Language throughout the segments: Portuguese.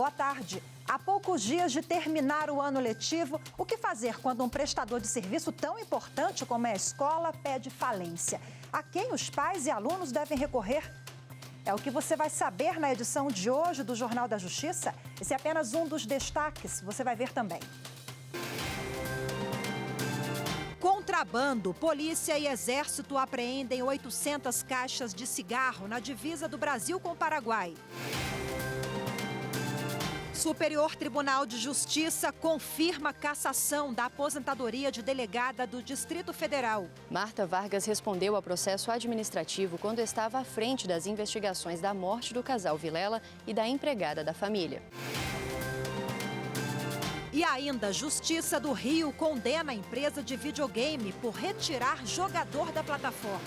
Boa tarde. Há poucos dias de terminar o ano letivo, o que fazer quando um prestador de serviço tão importante como é a escola pede falência? A quem os pais e alunos devem recorrer? É o que você vai saber na edição de hoje do Jornal da Justiça. Esse é apenas um dos destaques, você vai ver também. Contrabando. Polícia e Exército apreendem 800 caixas de cigarro na divisa do Brasil com o Paraguai. Superior Tribunal de Justiça confirma cassação da aposentadoria de delegada do Distrito Federal. Marta Vargas respondeu ao processo administrativo quando estava à frente das investigações da morte do casal Vilela e da empregada da família. E ainda, Justiça do Rio condena a empresa de videogame por retirar jogador da plataforma.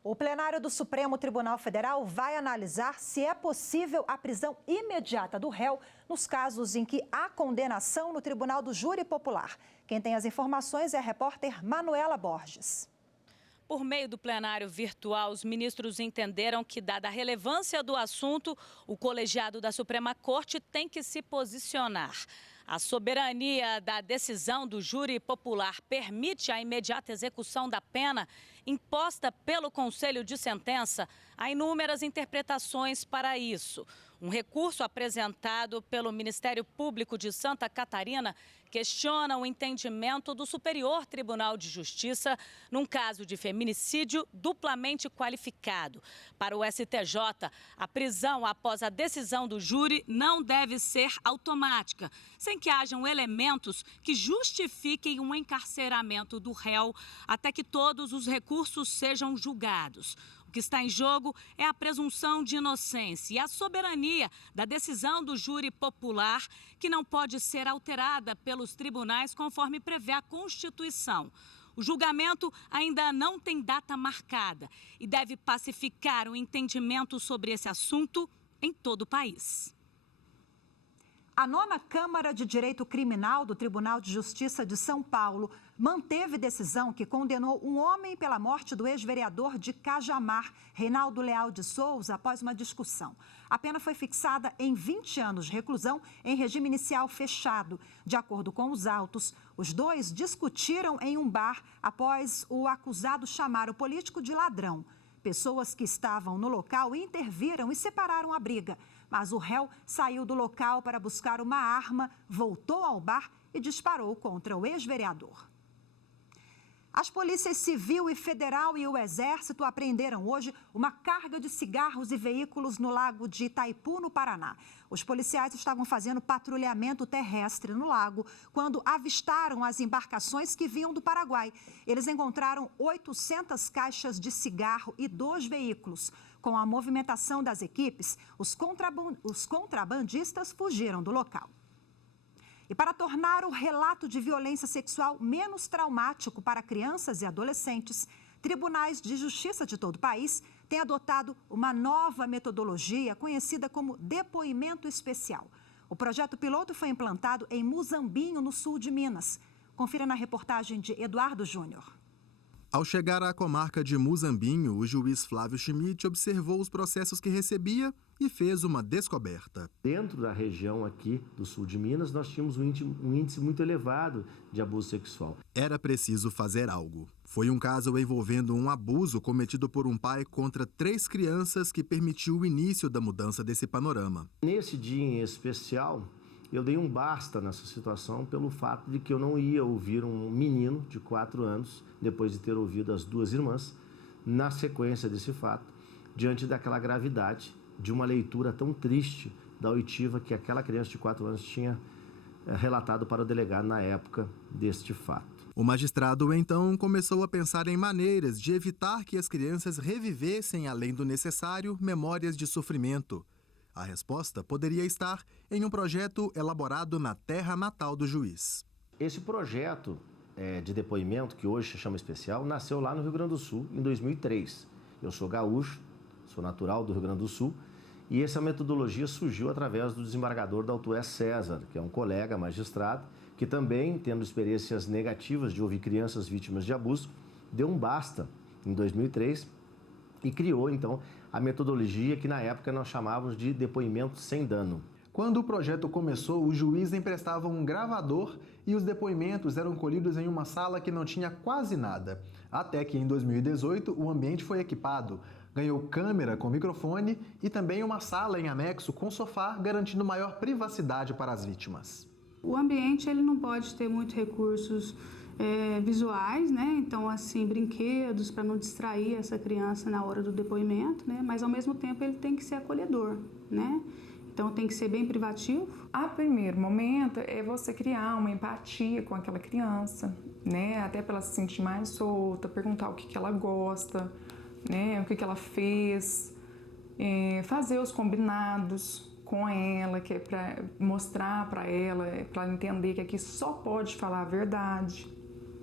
O plenário do Supremo Tribunal Federal vai analisar se é possível a prisão imediata do réu nos casos em que há condenação no Tribunal do Júri Popular. Quem tem as informações é a repórter Manuela Borges. Por meio do plenário virtual, os ministros entenderam que, dada a relevância do assunto, o colegiado da Suprema Corte tem que se posicionar. A soberania da decisão do júri popular permite a imediata execução da pena imposta pelo Conselho de Sentença. Há inúmeras interpretações para isso. Um recurso apresentado pelo Ministério Público de Santa Catarina questiona o entendimento do Superior Tribunal de Justiça num caso de feminicídio duplamente qualificado. Para o STJ, a prisão após a decisão do júri não deve ser automática, sem que hajam elementos que justifiquem um encarceramento do réu até que todos os recursos sejam julgados. O que está em jogo é a presunção de inocência e a soberania da decisão do júri popular, que não pode ser alterada pelos tribunais conforme prevê a Constituição. O julgamento ainda não tem data marcada e deve pacificar o entendimento sobre esse assunto em todo o país. A 9ª Câmara de Direito Criminal do Tribunal de Justiça de São Paulo manteve decisão que condenou um homem pela morte do ex-vereador de Cajamar, Reinaldo Leal de Souza, após uma discussão. A pena foi fixada em 20 anos de reclusão em regime inicial fechado. De acordo com os autos, os dois discutiram em um bar após o acusado chamar o político de ladrão. Pessoas que estavam no local interviram e separaram a briga. Mas o réu saiu do local para buscar uma arma, voltou ao bar e disparou contra o ex-vereador. As polícias civil e federal e o Exército apreenderam hoje uma carga de cigarros e veículos no lago de Itaipu, no Paraná. Os policiais estavam fazendo patrulhamento terrestre no lago quando avistaram as embarcações que vinham do Paraguai. Eles encontraram 800 caixas de cigarro e 2 veículos. Com a movimentação das equipes, os contrabandistas fugiram do local. E para tornar o relato de violência sexual menos traumático para crianças e adolescentes, tribunais de justiça de todo o país têm adotado uma nova metodologia conhecida como depoimento especial. O projeto piloto foi implantado em Muzambinho, no sul de Minas. Confira na reportagem de Eduardo Júnior. Ao chegar à comarca de Muzambinho, o juiz Flávio Schmidt observou os processos que recebia e fez uma descoberta. Dentro da região aqui do sul de Minas, nós tínhamos um índice muito elevado de abuso sexual. Era preciso fazer algo. Foi um caso envolvendo um abuso cometido por um pai contra 3 crianças que permitiu o início da mudança desse panorama. Nesse dia em especial, eu dei um basta nessa situação pelo fato de que eu não ia ouvir um menino de 4 anos, depois de ter ouvido as 2 irmãs, na sequência desse fato, diante daquela gravidade de uma leitura tão triste da oitiva que aquela criança de 4 anos tinha relatado para o delegado na época deste fato. O magistrado, então, começou a pensar em maneiras de evitar que as crianças revivessem, além do necessário, memórias de sofrimento. A resposta poderia estar em um projeto elaborado na terra natal do juiz. Esse projeto de depoimento, que hoje se chama especial, nasceu lá no Rio Grande do Sul, em 2003. Eu sou gaúcho, sou natural do Rio Grande do Sul, e essa metodologia surgiu através do desembargador da Autué César, que é um colega magistrado, que também, tendo experiências negativas de ouvir crianças vítimas de abuso, deu um basta em 2003, e criou, então, a metodologia que na época nós chamávamos de depoimento sem dano. Quando o projeto começou, o juiz emprestava um gravador e os depoimentos eram colhidos em uma sala que não tinha quase nada. Até que em 2018 o ambiente foi equipado. Ganhou câmera com microfone e também uma sala em anexo com sofá, garantindo maior privacidade para as vítimas. O ambiente ele não pode ter muitos recursos visuais, né? Então, assim, brinquedos para não distrair essa criança na hora do depoimento, né? Mas ao mesmo tempo ele tem que ser acolhedor, né? Então tem que ser bem privativo. A primeiro momento é você criar uma empatia com aquela criança, né? Até para ela se sentir mais solta, perguntar o que ela gosta, né? O que ela fez, fazer os combinados com ela, que é para mostrar para ela, para ela entender que aqui só pode falar a verdade,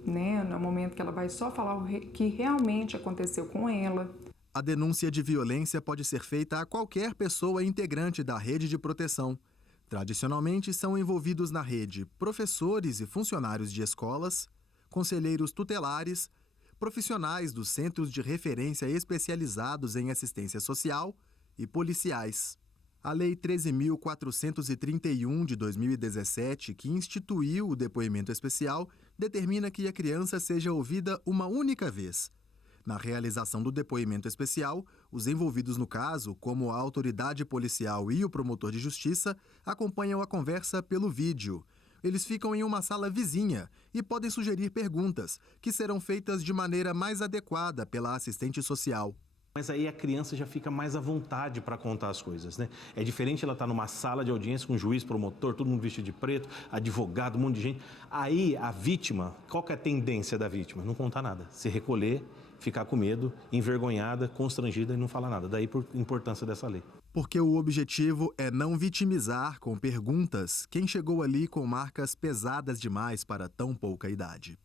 né? No momento que ela vai só falar o que realmente aconteceu com ela. A denúncia de violência pode ser feita a qualquer pessoa integrante da rede de proteção. Tradicionalmente, são envolvidos na rede professores e funcionários de escolas, conselheiros tutelares, profissionais dos centros de referência especializados em assistência social e policiais. A Lei 13.431 de 2017, que instituiu o depoimento especial, determina que a criança seja ouvida uma única vez. Na realização do depoimento especial, os envolvidos no caso, como a autoridade policial e o promotor de justiça, acompanham a conversa pelo vídeo. Eles ficam em uma sala vizinha e podem sugerir perguntas, que serão feitas de maneira mais adequada pela assistente social. Mas aí a criança já fica mais à vontade para contar as coisas, né? É diferente ela estar numa sala de audiência com juiz, promotor, todo mundo vestido de preto, advogado, um monte de gente. Aí a vítima, qual que é a tendência da vítima? Não contar nada, se recolher, ficar com medo, envergonhada, constrangida e não falar nada. Daí por importância dessa lei. Porque o objetivo é não vitimizar com perguntas quem chegou ali com marcas pesadas demais para tão pouca idade.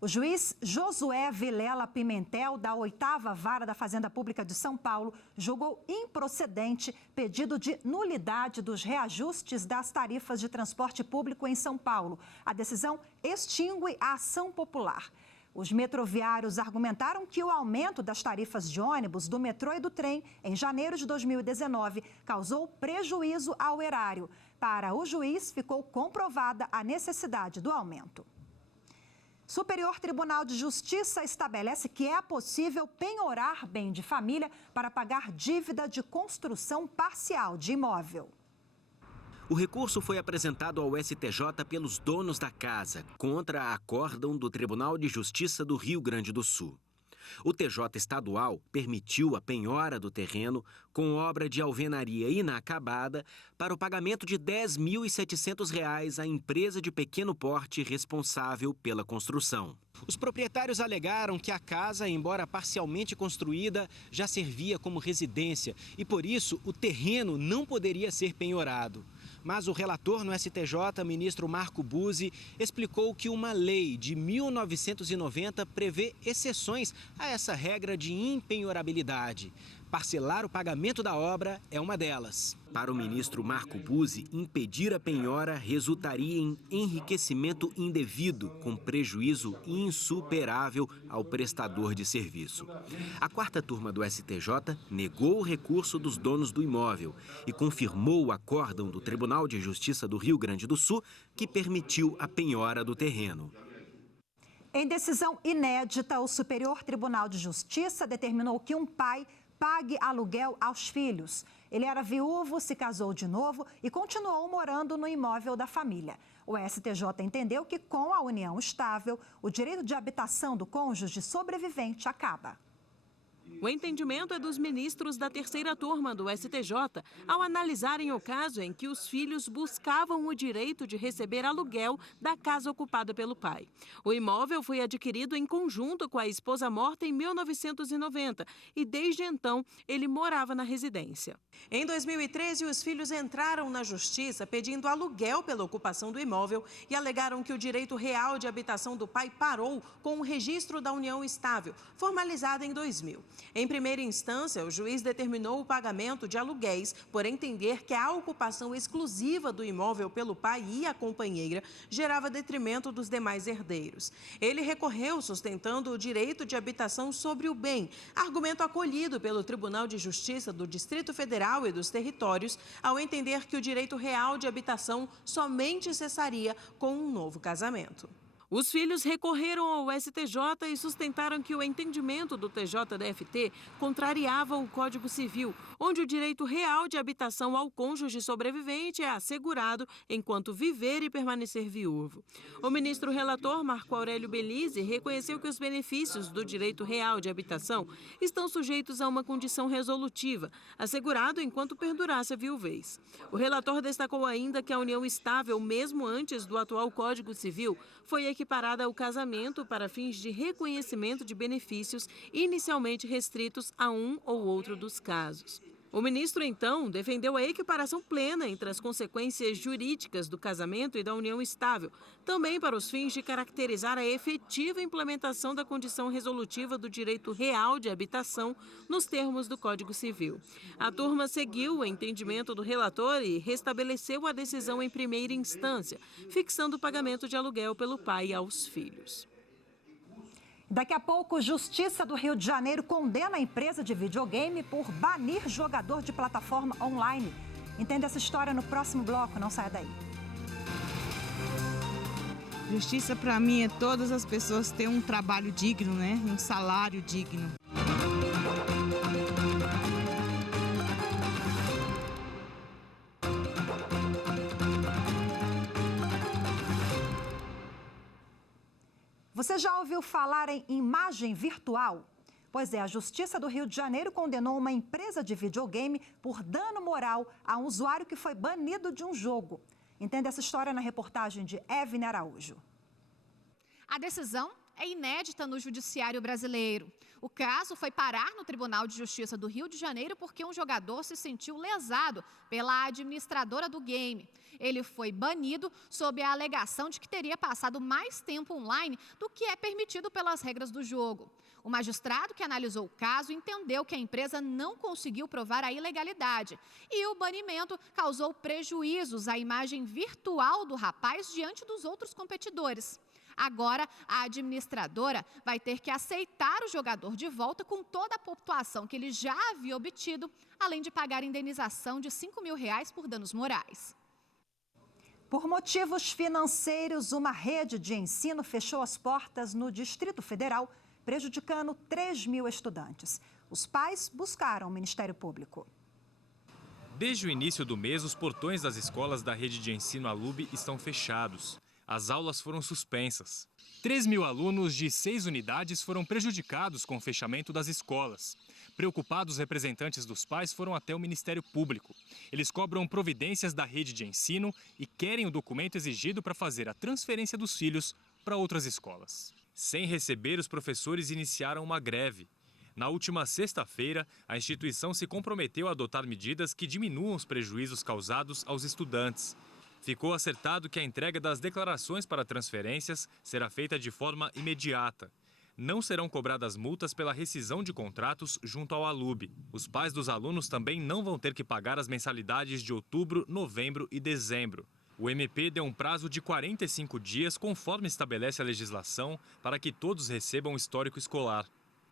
O juiz Josué Vilela Pimentel, da 8ª Vara da Fazenda Pública de São Paulo, julgou improcedente pedido de nulidade dos reajustes das tarifas de transporte público em São Paulo. A decisão extingue a ação popular. Os metroviários argumentaram que o aumento das tarifas de ônibus, do metrô e do trem em janeiro de 2019 causou prejuízo ao erário. Para o juiz, ficou comprovada a necessidade do aumento. Superior Tribunal de Justiça estabelece que é possível penhorar bem de família para pagar dívida de construção parcial de imóvel. O recurso foi apresentado ao STJ pelos donos da casa, contra a acórdão do Tribunal de Justiça do Rio Grande do Sul. O TJ estadual permitiu a penhora do terreno com obra de alvenaria inacabada para o pagamento de R$ 10.700 à empresa de pequeno porte responsável pela construção. Os proprietários alegaram que a casa, embora parcialmente construída, já servia como residência e, por isso, o terreno não poderia ser penhorado. Mas o relator no STJ, ministro Marco Buzzi, explicou que uma lei de 1990 prevê exceções a essa regra de impenhorabilidade. Parcelar o pagamento da obra é uma delas. Para o ministro Marco Buzzi, impedir a penhora resultaria em enriquecimento indevido, com prejuízo insuperável ao prestador de serviço. A 4ª turma do STJ negou o recurso dos donos do imóvel e confirmou o acórdão do Tribunal de Justiça do Rio Grande do Sul, que permitiu a penhora do terreno. Em decisão inédita, o Superior Tribunal de Justiça determinou que um pai pague aluguel aos filhos. Ele era viúvo, se casou de novo e continuou morando no imóvel da família. O STJ entendeu que, com a união estável, o direito de habitação do cônjuge sobrevivente acaba. O entendimento é dos ministros da 3ª turma do STJ, ao analisarem o caso em que os filhos buscavam o direito de receber aluguel da casa ocupada pelo pai. O imóvel foi adquirido em conjunto com a esposa morta em 1990 e, desde então, ele morava na residência. Em 2013, os filhos entraram na justiça pedindo aluguel pela ocupação do imóvel e alegaram que o direito real de habitação do pai parou com o registro da união estável, formalizada em 2000. Em primeira instância, o juiz determinou o pagamento de aluguéis, por entender que a ocupação exclusiva do imóvel pelo pai e a companheira gerava detrimento dos demais herdeiros. Ele recorreu sustentando o direito de habitação sobre o bem, argumento acolhido pelo Tribunal de Justiça do Distrito Federal e dos Territórios, ao entender que o direito real de habitação somente cessaria com um novo casamento. Os filhos recorreram ao STJ e sustentaram que o entendimento do TJDFT contrariava o Código Civil, onde o direito real de habitação ao cônjuge sobrevivente é assegurado enquanto viver e permanecer viúvo. O ministro relator, Marco Aurélio Belize, reconheceu que os benefícios do direito real de habitação estão sujeitos a uma condição resolutiva, assegurado enquanto perdurasse a viuvez. O relator destacou ainda que a união estável, mesmo antes do atual Código Civil, foi equiparada ao casamento para fins de reconhecimento de benefícios inicialmente restritos a um ou outro dos casos. O ministro, então, defendeu a equiparação plena entre as consequências jurídicas do casamento e da união estável, também para os fins de caracterizar a efetiva implementação da condição resolutiva do direito real de habitação nos termos do Código Civil. A turma seguiu o entendimento do relator e restabeleceu a decisão em primeira instância, fixando o pagamento de aluguel pelo pai aos filhos. Daqui a pouco, Justiça do Rio de Janeiro condena a empresa de videogame por banir jogador de plataforma online. Entenda essa história no próximo bloco, não saia daí. Justiça, para mim, é todas as pessoas terem um trabalho digno, né? Um salário digno. Você já ouviu falar em imagem virtual? Pois é, a Justiça do Rio de Janeiro condenou uma empresa de videogame por dano moral a um usuário que foi banido de um jogo. Entenda essa história na reportagem de Evne Araújo. A decisão é inédita no judiciário brasileiro. O caso foi parar no Tribunal de Justiça do Rio de Janeiro porque um jogador se sentiu lesado pela administradora do game. Ele foi banido sob a alegação de que teria passado mais tempo online do que é permitido pelas regras do jogo. O magistrado que analisou o caso entendeu que a empresa não conseguiu provar a ilegalidade e o banimento causou prejuízos à imagem virtual do rapaz diante dos outros competidores. Agora, a administradora vai ter que aceitar o jogador de volta com toda a pontuação que ele já havia obtido, além de pagar indenização de R$5.000 por danos morais. Por motivos financeiros, uma rede de ensino fechou as portas no Distrito Federal, prejudicando 3.000 estudantes. Os pais buscaram o Ministério Público. Desde o início do mês, os portões das escolas da rede de ensino Alub estão fechados. As aulas foram suspensas. 3.000 alunos de 6 unidades foram prejudicados com o fechamento das escolas. Preocupados, representantes dos pais foram até o Ministério Público. Eles cobram providências da rede de ensino e querem o documento exigido para fazer a transferência dos filhos para outras escolas. Sem receber, os professores iniciaram uma greve. Na última sexta-feira, a instituição se comprometeu a adotar medidas que diminuam os prejuízos causados aos estudantes. Ficou acertado que a entrega das declarações para transferências será feita de forma imediata. Não serão cobradas multas pela rescisão de contratos junto ao Alub. Os pais dos alunos também não vão ter que pagar as mensalidades de outubro, novembro e dezembro. O MP deu um prazo de 45 dias, conforme estabelece a legislação, para que todos recebam o histórico escolar.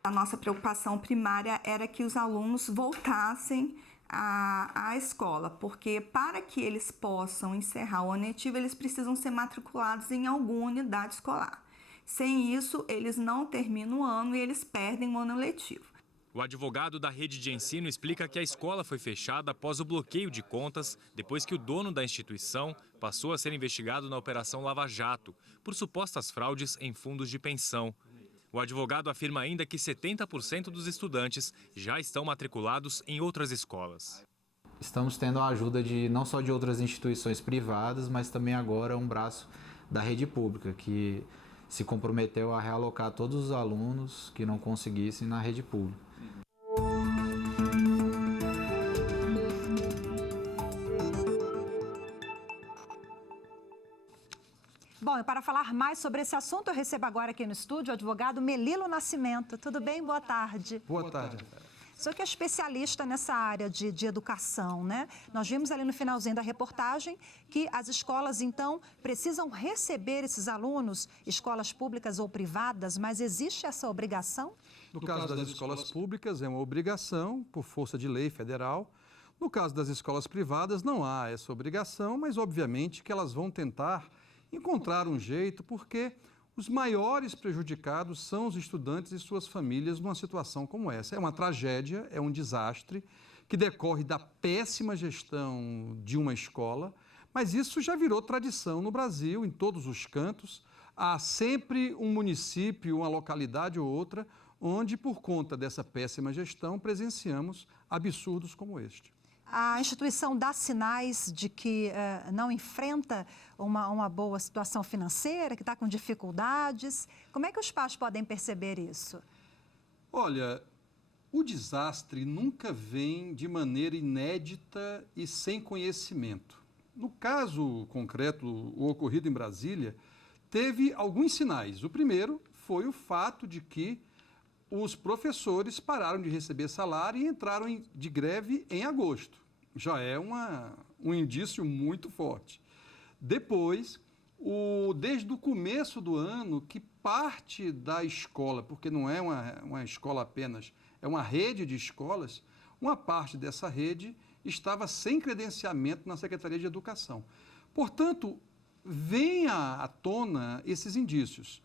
A nossa preocupação primária era que os alunos voltassem à escola, porque para que eles possam encerrar o ano letivo, eles precisam ser matriculados em alguma unidade escolar. Sem isso, eles não terminam o ano e eles perdem o ano letivo. O advogado da rede de ensino explica que a escola foi fechada após o bloqueio de contas, depois que o dono da instituição passou a ser investigado na Operação Lava Jato, por supostas fraudes em fundos de pensão. O advogado afirma ainda que 70% dos estudantes já estão matriculados em outras escolas. Estamos tendo a ajuda não só de outras instituições privadas, mas também agora um braço da rede pública, que se comprometeu a realocar todos os alunos que não conseguissem na rede pública. Bom, e para falar mais sobre esse assunto, eu recebo agora aqui no estúdio o advogado Melilo Nascimento. Tudo bem? Boa tarde. Boa tarde. O senhor que é especialista nessa área de educação, né? Nós vimos ali no finalzinho da reportagem que as escolas, então, precisam receber esses alunos, escolas públicas ou privadas, mas existe essa obrigação? No caso das escolas públicas, é uma obrigação por força de lei federal. No caso das escolas privadas, não há essa obrigação, mas obviamente que elas vão tentar encontrar um jeito, porque os maiores prejudicados são os estudantes e suas famílias numa situação como essa. É uma tragédia, é um desastre que decorre da péssima gestão de uma escola, mas isso já virou tradição no Brasil, em todos os cantos. Há sempre um município, uma localidade ou outra, onde, por conta dessa péssima gestão, presenciamos absurdos como este. A instituição dá sinais de que não enfrenta uma boa situação financeira, que está com dificuldades. Como é que os pais podem perceber isso? Olha, o desastre nunca vem de maneira inédita e sem conhecimento. No caso concreto, o ocorrido em Brasília, teve alguns sinais. O primeiro foi o fato de que os professores pararam de receber salário e entraram de greve em agosto. Já é um indício muito forte. Depois, desde o começo do ano, que parte da escola, porque não é uma escola apenas, é uma rede de escolas, uma parte dessa rede estava sem credenciamento na Secretaria de Educação. Portanto, vem à tona esses indícios.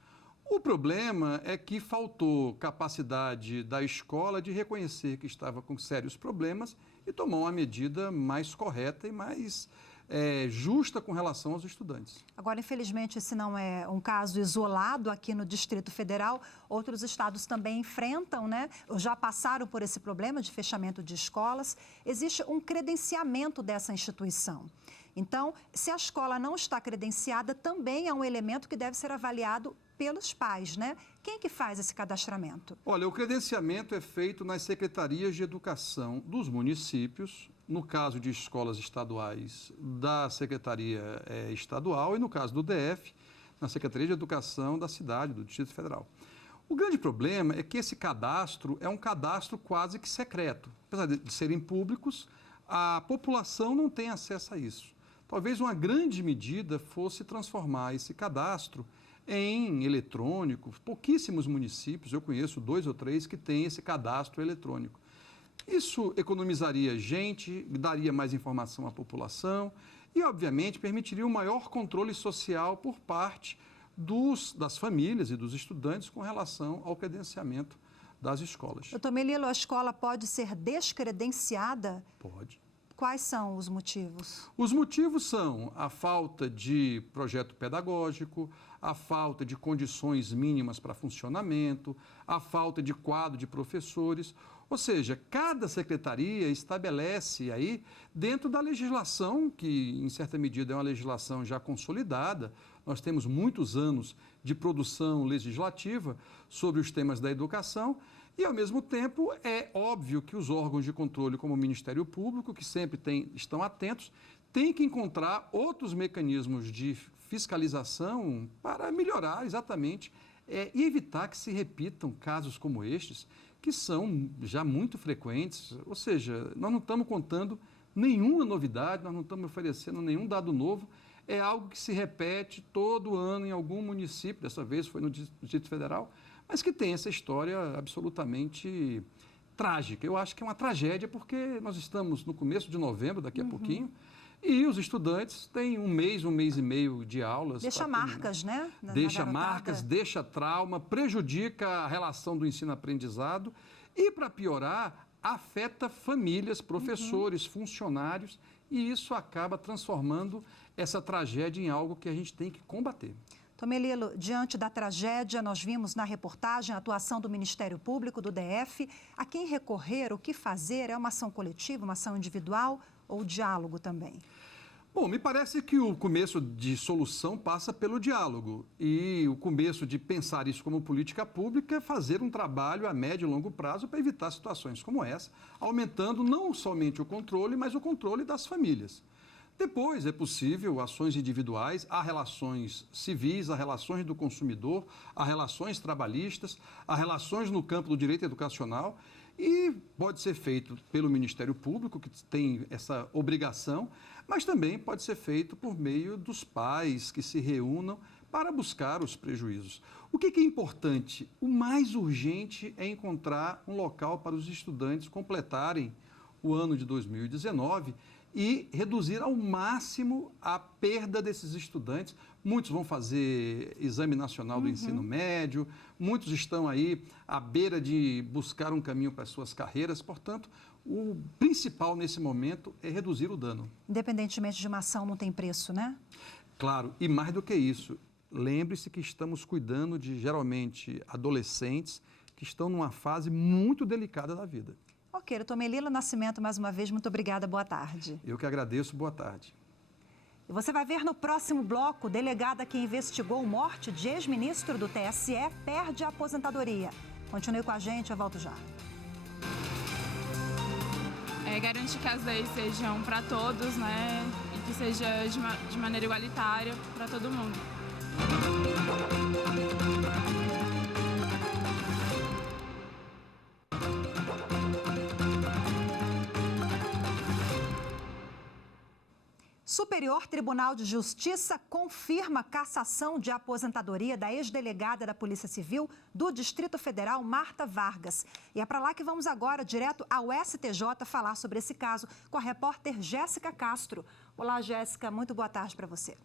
O problema é que faltou capacidade da escola de reconhecer que estava com sérios problemas e tomar uma medida mais correta e mais justa com relação aos estudantes. Agora, infelizmente, esse não é um caso isolado aqui no Distrito Federal. Outros estados também enfrentam, né? Já passaram por esse problema de fechamento de escolas. Existe um credenciamento dessa instituição. Então, se a escola não está credenciada, também é um elemento que deve ser avaliado pelos pais, né? Quem que faz esse cadastramento? Olha, o credenciamento é feito nas secretarias de educação dos municípios, no caso de escolas estaduais, da Secretaria Estadual e, no caso do DF, na Secretaria de Educação da cidade, do Distrito Federal. O grande problema é que esse cadastro é um cadastro quase que secreto. Apesar de serem públicos, a população não tem acesso a isso. Talvez uma grande medida fosse transformar esse cadastro em eletrônico. Pouquíssimos municípios, eu conheço 2 ou 3 que têm esse cadastro eletrônico. Isso economizaria gente, daria mais informação à população e, obviamente, permitiria um maior controle social por parte das famílias e dos estudantes com relação ao credenciamento das escolas. Doutor Melilo, a escola pode ser descredenciada? Pode. Quais são os motivos? Os motivos são a falta de projeto pedagógico, a falta de condições mínimas para funcionamento, a falta de quadro de professores. Ou seja, cada secretaria estabelece aí, dentro da legislação, que em certa medida é uma legislação já consolidada, nós temos muitos anos de produção legislativa sobre os temas da educação, e, ao mesmo tempo, é óbvio que os órgãos de controle, como o Ministério Público, que sempre estão atentos, têm que encontrar outros mecanismos de fiscalização para melhorar exatamente e evitar que se repitam casos como estes, que são já muito frequentes. Ou seja, nós não estamos contando nenhuma novidade, nós não estamos oferecendo nenhum dado novo, é algo que se repete todo ano em algum município, dessa vez foi no Distrito Federal, mas que tem essa história absolutamente trágica. Eu acho que é uma tragédia porque nós estamos no começo de novembro, daqui a pouquinho, e os estudantes têm um mês e meio de aulas. Deixa marcas, né? Deixa marcas, deixa trauma, prejudica a relação do ensino-aprendizado e, para piorar, afeta famílias, professores, funcionários, e isso acaba transformando essa tragédia em algo que a gente tem que combater. Doutor Melilo, diante da tragédia, nós vimos na reportagem a atuação do Ministério Público, do DF. A quem recorrer, o que fazer? É uma ação coletiva, uma ação individual ou diálogo também? Bom, me parece que o começo de solução passa pelo diálogo e o começo de pensar isso como política pública é fazer um trabalho a médio e longo prazo para evitar situações como essa, aumentando não somente o controle, mas o controle das famílias. Depois é possível ações individuais, há relações civis, há relações do consumidor, há relações trabalhistas, há relações no campo do direito educacional e pode ser feito pelo Ministério Público, que tem essa obrigação, mas também pode ser feito por meio dos pais que se reúnam para buscar os prejuízos. O que é importante? O mais urgente é encontrar um local para os estudantes completarem o ano de 2019 e reduzir ao máximo a perda desses estudantes. Muitos vão fazer exame nacional do ensino médio, muitos estão aí à beira de buscar um caminho para as suas carreiras, portanto, o principal nesse momento é reduzir o dano. Independentemente de uma ação, não tem preço, né? Claro, e mais do que isso, lembre-se que estamos cuidando de, geralmente, adolescentes que estão numa fase muito delicada da vida. Ok, doutor Melilo Nascimento, mais uma vez, muito obrigada, boa tarde. Eu que agradeço, boa tarde. E você vai ver no próximo bloco, delegada que investigou morte de ex-ministro do TSE perde a aposentadoria. Continue com a gente, eu volto já. Garante que as leis sejam para todos, né? E que seja de maneira igualitária para todo mundo. Superior Tribunal de Justiça confirma cassação de aposentadoria da ex-delegada da Polícia Civil do Distrito Federal, Marta Vargas. E é para lá que vamos agora, direto ao STJ, falar sobre esse caso com a repórter Jéssica Castro. Olá, Jéssica, muito boa tarde para você.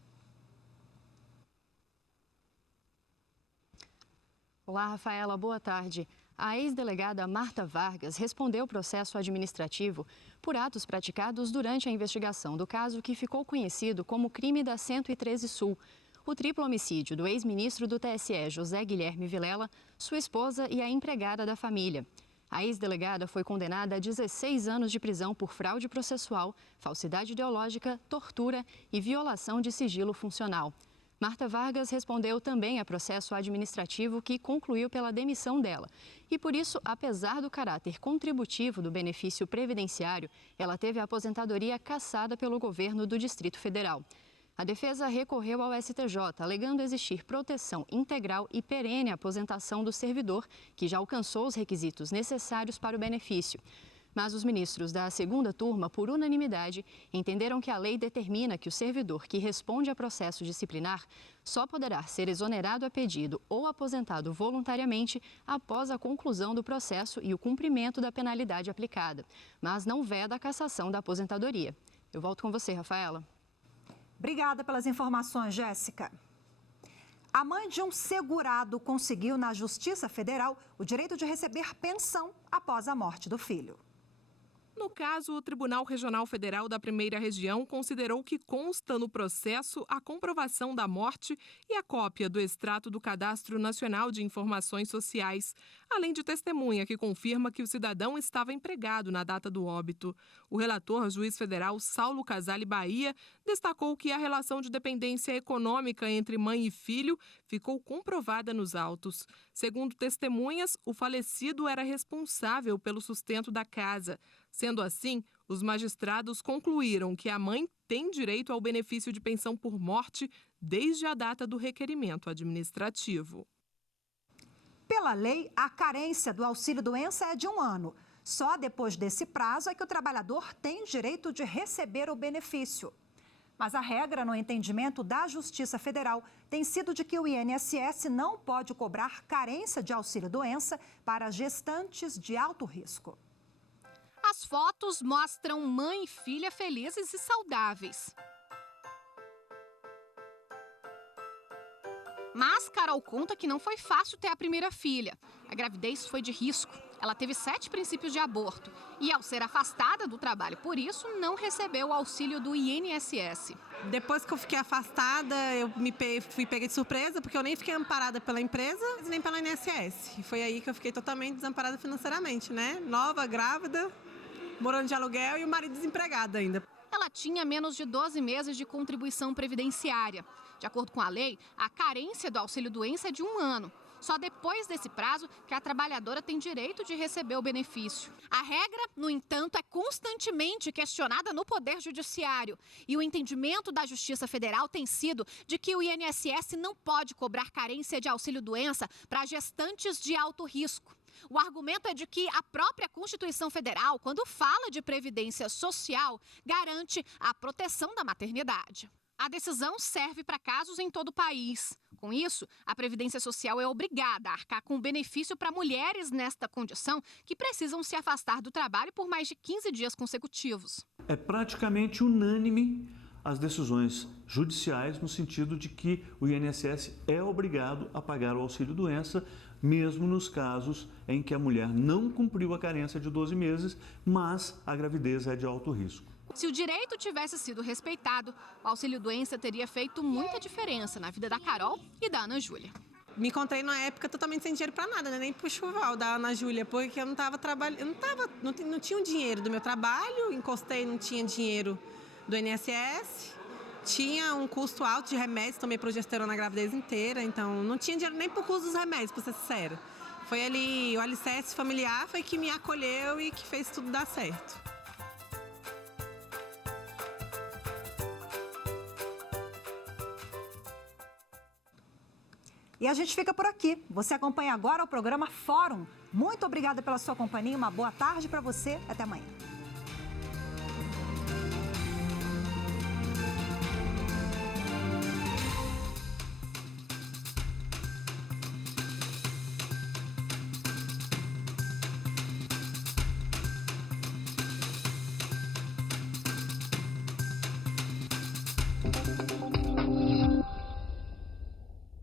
Olá, Rafaela, boa tarde. A ex-delegada Marta Vargas respondeu processo administrativo por atos praticados durante a investigação do caso que ficou conhecido como crime da 113 Sul, o triplo homicídio do ex-ministro do TSE, José Guilherme Vilela, sua esposa e a empregada da família. A ex-delegada foi condenada a 16 anos de prisão por fraude processual, falsidade ideológica, tortura e violação de sigilo funcional. Marta Vargas respondeu também a processo administrativo que concluiu pela demissão dela. E por isso, apesar do caráter contributivo do benefício previdenciário, ela teve a aposentadoria cassada pelo governo do Distrito Federal. A defesa recorreu ao STJ, alegando existir proteção integral e perene à aposentação do servidor, que já alcançou os requisitos necessários para o benefício. Mas os ministros da segunda turma, por unanimidade, entenderam que a lei determina que o servidor que responde a processo disciplinar só poderá ser exonerado a pedido ou aposentado voluntariamente após a conclusão do processo e o cumprimento da penalidade aplicada, mas não veda a cassação da aposentadoria. Eu volto com você, Rafaela. Obrigada pelas informações, Jéssica. A mãe de um segurado conseguiu na Justiça Federal o direito de receber pensão após a morte do filho. No caso, o Tribunal Regional Federal da Primeira Região considerou que consta no processo a comprovação da morte e a cópia do extrato do Cadastro Nacional de Informações Sociais, além de testemunha que confirma que o cidadão estava empregado na data do óbito. O relator, juiz federal Saulo Casale Bahia, destacou que a relação de dependência econômica entre mãe e filho ficou comprovada nos autos. Segundo testemunhas, o falecido era responsável pelo sustento da casa. Sendo assim, os magistrados concluíram que a mãe tem direito ao benefício de pensão por morte desde a data do requerimento administrativo. Pela lei, a carência do auxílio-doença é de 1 ano. Só depois desse prazo é que o trabalhador tem direito de receber o benefício. Mas a regra, no entendimento da Justiça Federal, tem sido de que o INSS não pode cobrar carência de auxílio-doença para gestantes de alto risco. As fotos mostram mãe e filha felizes e saudáveis. Mas Carol conta que não foi fácil ter a primeira filha. A gravidez foi de risco. Ela teve 7 princípios de aborto e, ao ser afastada do trabalho por isso, não recebeu o auxílio do INSS. Depois que eu fiquei afastada, eu fui pega de surpresa, porque eu nem fiquei amparada pela empresa, nem pela INSS. E foi aí que eu fiquei totalmente desamparada financeiramente, né? Nova, grávida, morando de aluguel e o marido desempregado ainda. Ela tinha menos de 12 meses de contribuição previdenciária. De acordo com a lei, a carência do auxílio-doença é de 1 ano. Só depois desse prazo que a trabalhadora tem direito de receber o benefício. A regra, no entanto, é constantemente questionada no Poder Judiciário. E o entendimento da Justiça Federal tem sido de que o INSS não pode cobrar carência de auxílio-doença para gestantes de alto risco. O argumento é de que a própria Constituição Federal, quando fala de previdência social, garante a proteção da maternidade. A decisão serve para casos em todo o país. Com isso, a Previdência Social é obrigada a arcar com benefício para mulheres nesta condição que precisam se afastar do trabalho por mais de 15 dias consecutivos. É praticamente unânime as decisões judiciais no sentido de que o INSS é obrigado a pagar o auxílio-doença, mesmo nos casos em que a mulher não cumpriu a carência de 12 meses, mas a gravidez é de alto risco. Se o direito tivesse sido respeitado, o auxílio-doença teria feito muita diferença na vida da Carol e da Ana Júlia. Me encontrei numa época totalmente sem dinheiro para nada, né? Nem pro chuval da Ana Júlia, porque eu não estava trabalhando, não tinha um dinheiro do meu trabalho, encostei, não tinha dinheiro do INSS, tinha um custo alto de remédios, tomei progesterona a gravidez inteira, então não tinha dinheiro nem pro custo dos remédios, para ser sincera. Foi ali, o alicerce familiar foi que me acolheu e que fez tudo dar certo. E a gente fica por aqui. Você acompanha agora o programa Fórum. Muito obrigada pela sua companhia, uma boa tarde para você. Até amanhã.